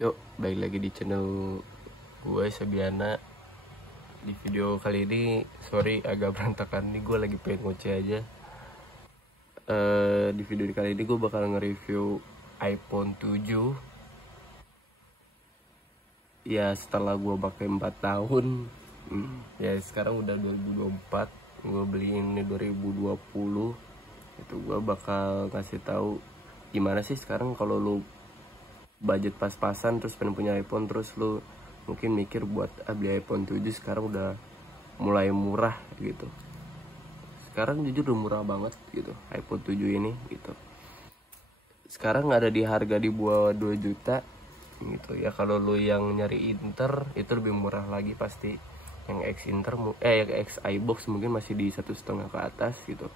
Yuk, balik lagi di channel gue Sabiana. Di video kali ini, sorry agak berantakan nih, gue lagi pengen ngoceh aja. Di video kali ini gue bakal nge-review iPhone 7. Ya setelah gue pakai 4 tahun. Ya sekarang udah 2024, gue beli ini 2020. Itu gue bakal ngasih tahu gimana sih sekarang kalau lu budget pas-pasan terus pengen punya iPhone, terus lu mungkin mikir buat beli iPhone 7 sekarang udah mulai murah gitu. Sekarang jujur udah murah banget gitu iPhone 7 ini gitu. Sekarang ada di harga di bawah 2 juta gitu ya. Kalau lu yang nyari Inter itu lebih murah lagi pasti. Yang X Inter yang X iBox mungkin masih di 1,5 ke atas gitu.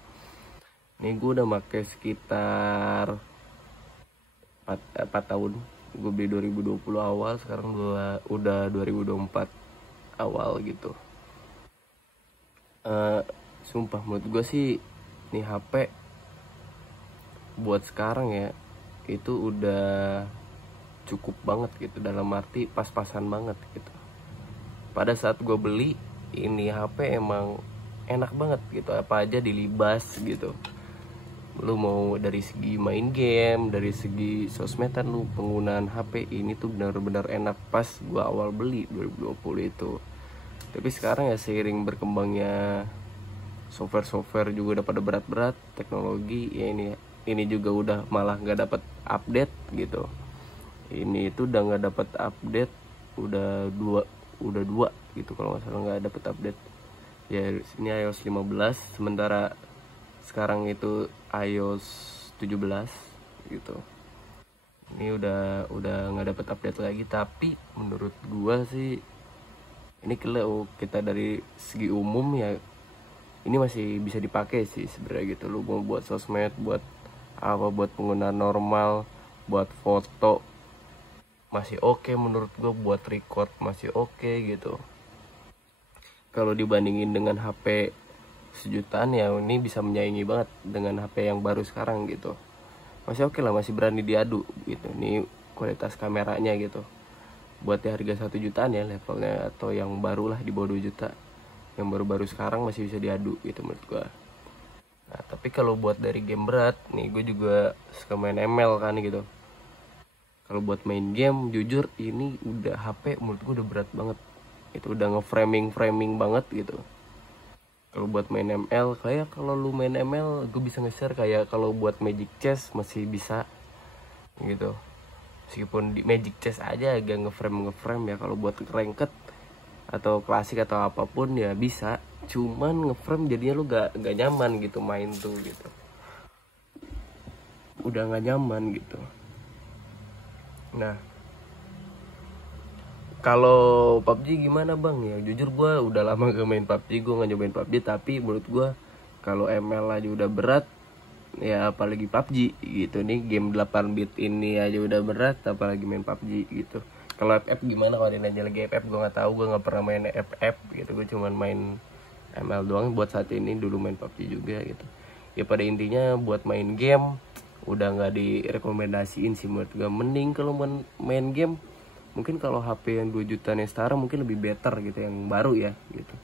Ini gue udah pakai sekitar 4 tahun. Gue beli 2020 awal, sekarang udah 2024 awal gitu. Sumpah menurut gue sih nih HP buat sekarang ya itu udah cukup banget gitu, dalam arti pas-pasan banget gitu. Pada saat gue beli ini HP emang enak banget gitu, apa aja dilibas gitu. Lu mau dari segi main game, dari segi sosmedan, lu penggunaan HP ini tuh benar-benar enak pas gua awal beli 2020 itu. Tapi sekarang ya seiring berkembangnya software juga udah pada berat-berat, teknologi ya ini juga udah malah nggak dapat update gitu. Ini itu udah nggak dapat update, udah dua gitu kalau nggak salah nggak dapat update. Ya ini iOS 15, sementara sekarang itu iOS 17 gitu. Ini udah nggak dapat update lagi, tapi menurut gua sih ini kalau kita dari segi umum ya ini masih bisa dipakai sih sebenarnya gitu. Lu mau buat sosmed, buat apa, buat penggunaan normal, buat foto masih oke menurut gua, buat record masih oke gitu. Kalau dibandingin dengan HP sejutaan ya ini bisa menyaingi banget dengan HP yang baru sekarang gitu. Masih oke lah, masih berani diadu gitu. Ini kualitas kameranya gitu. Buat di harga 1 jutaan ya levelnya, atau yang baru lah di bawah 2 juta. Yang baru-baru sekarang masih bisa diadu gitu menurut gua. Nah, tapi kalau buat dari game berat, nih gue juga suka main ML kan gitu. Kalau buat main game jujur ini udah HP menurut gua udah berat banget. Itu udah nge-framing banget gitu. Kalau buat main ML, kayak kalau lu main ML gue bisa nge-share kayak kalau buat Magic Chess masih bisa gitu. Meskipun di Magic Chess aja agak ngeframe ya, kalau buat ranked atau klasik atau apapun ya bisa. Cuman ngeframe jadinya lu gak nyaman gitu main tuh gitu. Udah gak nyaman gitu. Nah, kalau PUBG gimana bang? Ya jujur gue udah lama gak main PUBG, gue gak nyobain PUBG. Tapi menurut gue kalau ML aja udah berat, ya apalagi PUBG gitu. Nih game 8 bit ini aja udah berat, apalagi main PUBG gitu. Kalau FF gimana? Kalau nanya lagi FF gue gak tahu, gue gak pernah main FF gitu. Gue cuman main ML doang buat saat ini, dulu main PUBG juga gitu. Ya pada intinya buat main game udah gak direkomendasiin sih menurut gue. Mending kalau main game mungkin kalau HP yang 2 jutaan yang setara mungkin lebih better gitu, yang baru ya gitu,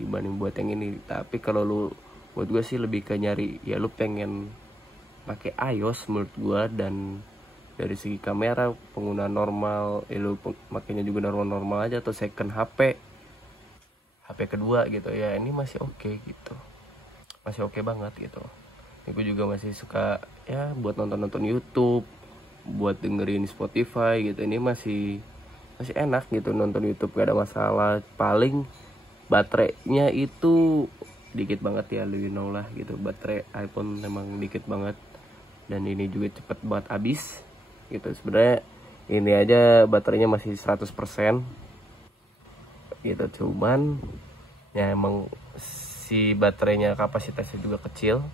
dibanding buat yang ini. Tapi kalau lu buat gue sih lebih ke nyari ya lu pengen pakai iOS menurut gue, dan dari segi kamera penggunaan normal ya lu makanya juga normal aja, atau second HP kedua gitu ya, ini masih oke gitu, masih oke banget gitu. Ini gue juga masih suka ya buat nonton YouTube, buat dengerin Spotify gitu. Ini masih enak gitu nonton YouTube, gak ada masalah. Paling baterainya itu dikit banget ya, lu know lah gitu. Baterai iPhone memang dikit banget, dan ini juga cepet banget habis gitu. Sebenarnya ini aja baterainya masih 100% gitu. Cuman ya emang si baterainya kapasitasnya juga kecil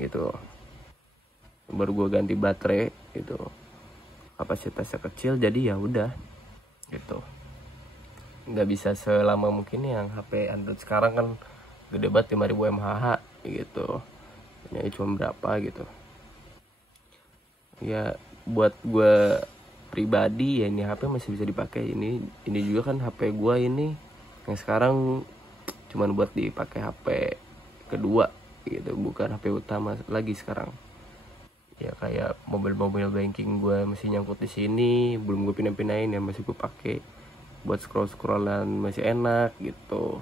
gitu. Baru gue ganti baterai gitu, kapasitasnya kecil, jadi ya udah gitu. Nggak bisa selama mungkin yang HP Android sekarang kan gede banget 5000 mAh gitu. Ini cuma berapa gitu. Ya buat gue pribadi ya ini HP masih bisa dipakai. Ini juga kan HP gua ini yang sekarang cuman buat dipakai HP kedua gitu, bukan HP utama lagi sekarang. Ya kayak mobil banking gue masih nyangkut di sini, belum gue pindahin ya, masih gue pakai buat scrollan masih enak gitu,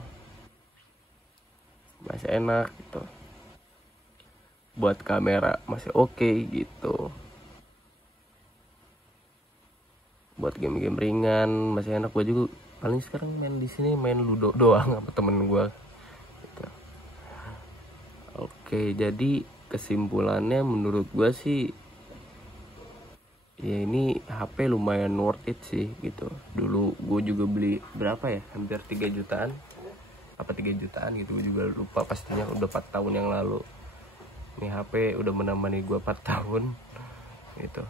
buat kamera masih oke gitu, buat game-game ringan masih enak. Gue juga paling sekarang main di sini main ludo doang sama temen gue gitu. Oke, jadi kesimpulannya menurut gue sih ya ini HP lumayan worth it sih gitu. Dulu gue juga beli berapa ya, hampir 3 jutaan apa 3 jutaan gitu, gue juga lupa pastinya, udah 4 tahun yang lalu. Ini HP udah menemani gue 4 tahun gitu,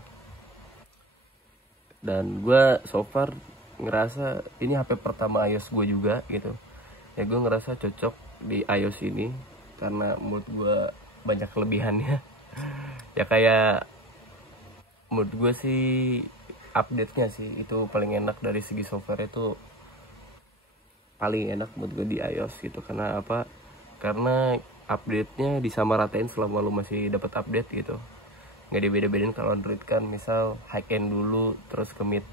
dan gue so far ngerasa ini HP pertama iOS gue juga gitu ya. Gue ngerasa cocok di iOS ini karena menurut gue banyak kelebihannya. Ya kayak menurut gue sih update-nya sih itu paling enak dari segi software, itu paling enak menurut gue di iOS gitu. Karena apa? Karena update-nya disamaratain selama lu masih dapat update gitu, nggak dibeda-bedain. Kalau Android kan misal high end dulu terus ke mid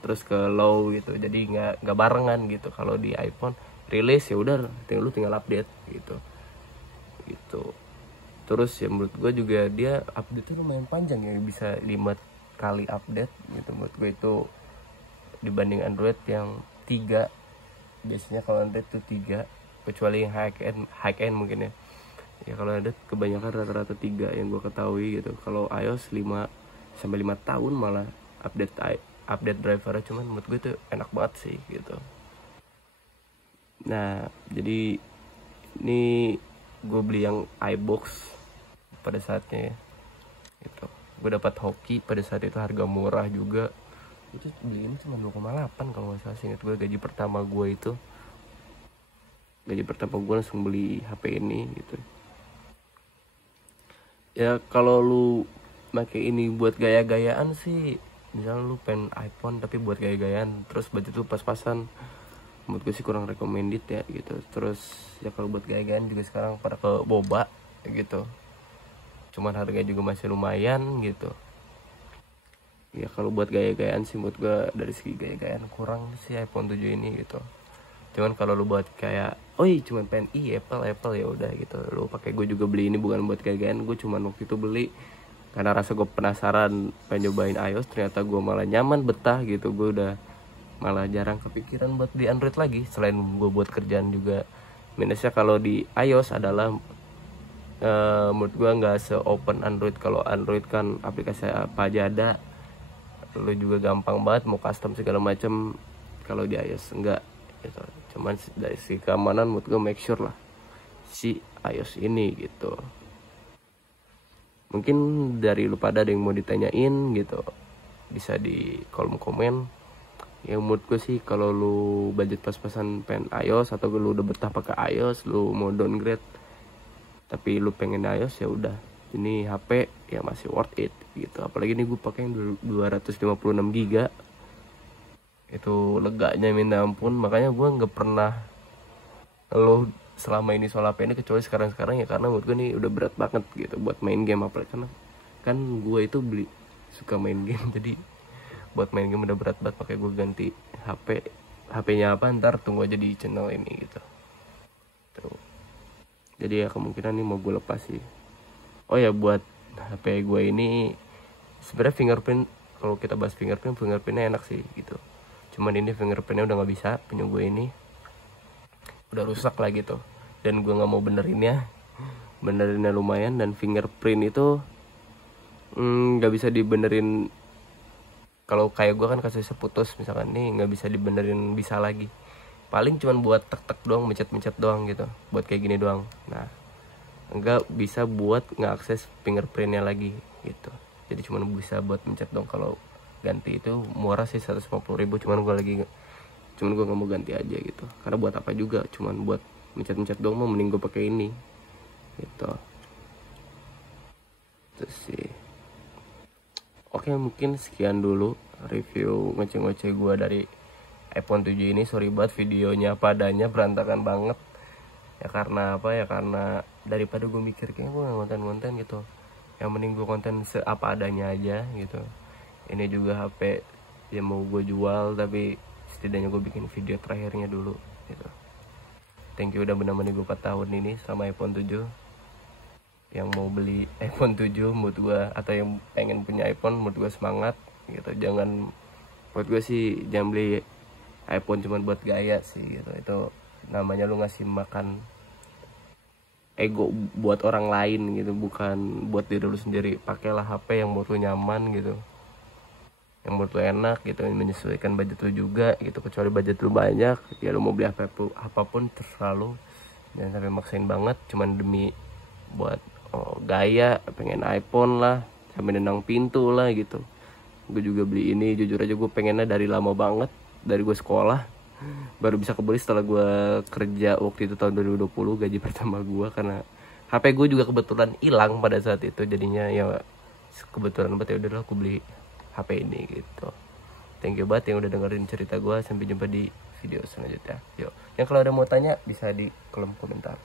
terus ke low gitu, jadi nggak barengan gitu. Kalau di iPhone rilis ya udah lu tinggal update gitu. Terus ya menurut gue juga dia update-nya lumayan panjang ya, bisa 5 kali update gitu. Menurut gue itu dibanding Android yang 3, biasanya kalau Android itu 3 kecuali yang high end mungkin ya. Ya kalau Android kebanyakan rata-rata 3 yang gue ketahui gitu. Kalau iOS 5 sampai 5 tahun malah update drivernya. Cuman menurut gue itu enak banget sih gitu. Nah jadi ini gue beli yang iBox pada saatnya ya gitu. Gue dapat hoki pada saat itu, harga murah juga. Itu beli ini cuma 2,8 kalau nggak salah, ingat gue. Gaji pertama gue langsung beli HP ini gitu. Ya kalau lu pakai ini buat gaya-gayaan sih, misalnya lu pengen iPhone tapi buat gaya-gayaan terus budget lu pas-pasan, menurut gue sih kurang recommended ya gitu. Terus ya kalau buat gaya-gayaan juga sekarang pada ke boba gitu, cuman harganya juga masih lumayan gitu. Ya kalau buat gaya-gayaan sih menurut gue dari segi gaya-gayaan kurang sih iPhone 7 ini gitu. Cuman kalau lu buat kayak cuman pengen Apple ya udah gitu lu pakai. Gue juga beli ini bukan buat gaya-gayaan, gue cuman waktu itu beli karena rasa gue penasaran pengen nyobain iOS. Ternyata gue malah nyaman, betah gitu. Gue udah malah jarang kepikiran buat di Android lagi. Selain gue buat kerjaan juga, minusnya kalau di iOS adalah menurut gue nggak se-open Android. Kalau Android kan aplikasi apa aja ada, lu juga gampang banget mau custom segala macam. Kalau di iOS enggak gitu. Cuman dari segi keamanan menurut gue make sure lah si iOS ini gitu. Mungkin dari lu pada ada yang mau ditanyain gitu, bisa di kolom komen. Ya menurut gue sih kalau lu budget pas-pasan pengen iOS atau lu udah betah pakai iOS, lu mau downgrade tapi lu pengen iOS, ya udah ini HP ya masih worth it gitu. Apalagi ini gue pakai yang 256 GB, itu leganya minta ampun. Makanya gue nggak pernah ngeluh selama ini soal HP ini, kecuali sekarang ya, karena menurut gue ini udah berat banget gitu buat main game. Apalagi karena kan gue itu suka main game, jadi buat main game udah berat banget. Makanya gue ganti HP-nya apa ntar tunggu aja di channel ini gitu. Tuh. Jadi ya kemungkinan ini mau gue lepas sih. Oh ya, buat HP gue ini sebenarnya fingerprint, kalau kita bahas fingerprintnya enak sih gitu. Cuman ini fingerprintnya udah nggak bisa, punya gue ini udah rusak lah gitu, dan gue nggak mau benerinnya lumayan. Dan fingerprint itu nggak bisa dibenerin. Kalau kayak gue kan kasusnya putus misalkan nih, nggak bisa dibenerin bisa lagi, paling cuman buat tek-tek doang, mencet-mencet doang gitu, buat kayak gini doang. Nah nggak bisa buat ngeakses fingerprintnya lagi gitu, jadi cuman bisa buat mencet doang. Kalau ganti itu murah sih 150.000, cuman gue nggak mau ganti aja gitu. Karena buat apa juga, cuman buat mencet-mencet doang, mau mending gue pakai ini gitu. Terus sih Oke, mungkin sekian dulu review ngoceh-ngoceh gue dari iPhone 7 ini. Sorry banget videonya padanya berantakan banget. Ya karena apa ya, karena daripada gue mikir kayaknya gue gak konten-konten gitu, yang mending gue konten seapa adanya aja gitu. Ini juga HP yang mau gue jual, tapi setidaknya gue bikin video terakhirnya dulu gitu. Thank you udah menemani gue 4 tahun ini sama iPhone 7. Yang mau beli iPhone 7 menurut gue, atau yang pengen punya iPhone, menurut gue semangat gitu. Jangan, buat gue sih jangan beli iPhone cuma buat gaya sih gitu. Itu namanya lu ngasih makan ego buat orang lain gitu, bukan buat diri lu sendiri. Pakailah HP yang menurut lu nyaman gitu, yang menurut lu enak gitu, menyesuaikan budget lu juga gitu. Kecuali budget lu banyak, ya lu mau beli apapun terserah lu. Jangan sampai maksain banget cuman demi buat gaya, pengen iPhone lah, sampai nendang pintu lah gitu. Gue juga beli ini, jujur aja gue pengennya dari lama banget, dari gue sekolah. Baru bisa kebeli setelah gue kerja waktu itu tahun 2020, gaji pertama gue. Karena HP gue juga kebetulan hilang pada saat itu, jadinya ya kebetulan banget, ya udahlah aku beli HP ini gitu. Thank you banget yang udah dengerin cerita gue. Sampai jumpa di video selanjutnya. Yuk, yang kalau ada mau tanya bisa di kolom komentar.